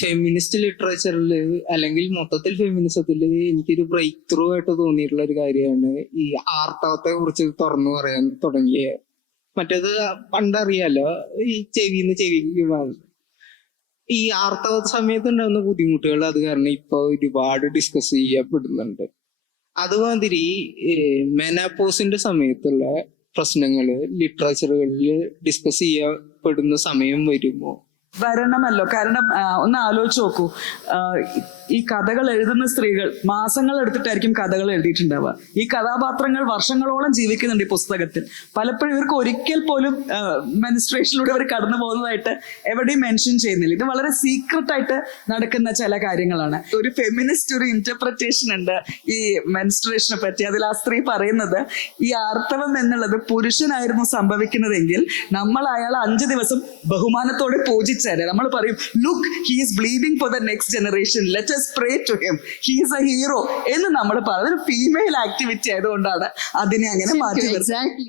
Feminist ലിറ്ററേച്ചറിൽ അല്ലെങ്കിൽ മൊത്തത്തിൽ ഫെമിനിസത്തിൽ എനിക്കൊരു ബ്രേക്ക് ത്രൂ ആയിട്ട് തോന്നിയിട്ടുള്ള ഒരു കാര്യമാണ് ഈ ആർത്തവത്തെ കുറിച്ച് തുറന്നു പറയാൻ തുടങ്ങിയ. മറ്റേത് പണ്ടറിയാലോ, ഈ ചെവിന്ന് ചെവിക്ക് ഈ ആർത്തവ സമയത്ത് ഉണ്ടാകുന്ന ബുദ്ധിമുട്ടുകൾ അത് കാരണം ഇപ്പൊ ഒരുപാട് ഡിസ്കസ് ചെയ്യപ്പെടുന്നുണ്ട്. അതുമാതിരി മെനാപ്പോസിന്റെ സമയത്തുള്ള പ്രശ്നങ്ങള് ലിറ്ററേച്ചറുകളിൽ ഡിസ്കസ് ചെയ്യപ്പെടുന്ന സമയം വരുമോ? വരണമല്ലോ. കാരണം ഒന്ന് ആലോചിച്ച് നോക്കൂ, ഈ കഥകൾ എഴുതുന്ന സ്ത്രീകൾ മാസങ്ങൾ എടുത്തിട്ടായിരിക്കും കഥകൾ എഴുതിയിട്ടുണ്ടാവുക. ഈ കഥാപാത്രങ്ങൾ വർഷങ്ങളോളം ജീവിക്കുന്നുണ്ട് ഈ പുസ്തകത്തിൽ. പലപ്പോഴും ഇവർക്ക് ഒരിക്കൽ പോലും മെൻസ്ട്രേഷനിലൂടെ അവർ കടന്നു പോകുന്നതായിട്ട് എവിടെയും മെൻഷൻ ചെയ്യുന്നില്ല. ഇത് വളരെ സീക്രട്ട് ആയിട്ട് നടക്കുന്ന ചില കാര്യങ്ങളാണ്. ഒരു ഫെമിനിസ്റ്റ് ഒരു ഇന്റർപ്രിറ്റേഷൻ ഉണ്ട് ഈ മെൻസ്ട്രേഷനെ പറ്റി. അതിൽ ആ സ്ത്രീ പറയുന്നത്, ഈ ആർത്തവം എന്നുള്ളത് പുരുഷനായിരുന്നു സംഭവിക്കുന്നതെങ്കിൽ നമ്മൾ അയാൾ 5 ദിവസം ബഹുമാനത്തോടെ പൂജിച്ചാൽ നമ്മൾ പറയും, look he is bleeding for the next generation, let us pray to him, he is a hero എന്ന് നമ്മൾ പറയുന്നത്. ഫീമെയിൽ ആക്ടിവിറ്റി ആയതുകൊണ്ടാണ് അതിനെ അങ്ങനെ മാറ്റി. Exactly.